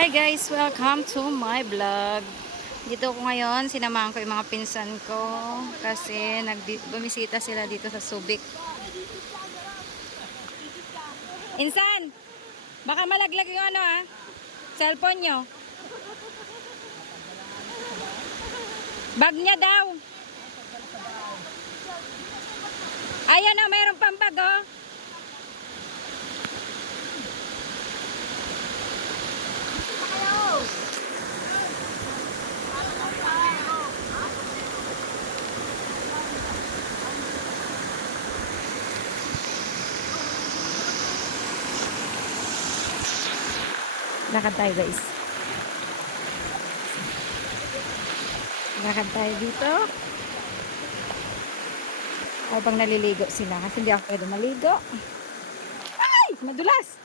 Hi guys! Welcome to my vlog. Dito ko ngayon, sinamahan ko yung mga pinsan ko kasi bumisita sila dito sa Subic. Insan! Baka malaglag yung cellphone nyo. Bag niya daw. Ayan na, mayroon pang bag oh. Lakad tayo guys. Lakad tayo dito. Habang naliligo sila kasi hindi ako pwede maligo. Ay! Madulas!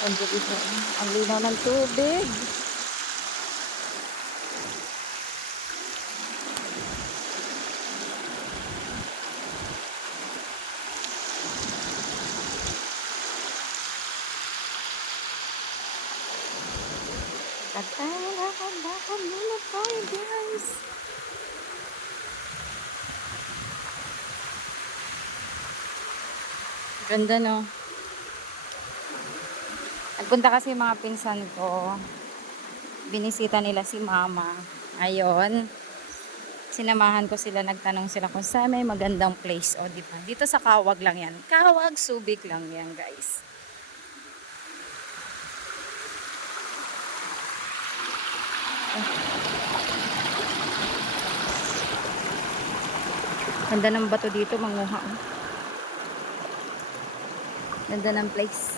Ang linaw ng tubig. Lakad muna tayo guys. Ganda no. Nagpunta kasi mga pinsan ko. Binisita nila si mama. Ayun. Sinamahan ko sila. Nagtanong sila kung saan may magandang place. O diba? Dito sa Kawag lang yan. Kawag, Subic lang yan guys. Ganda ng bato dito. Manguha. Ganda ng place.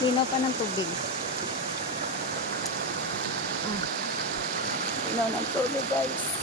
Linaw pa ng tubig. Linaw ng tubig guys.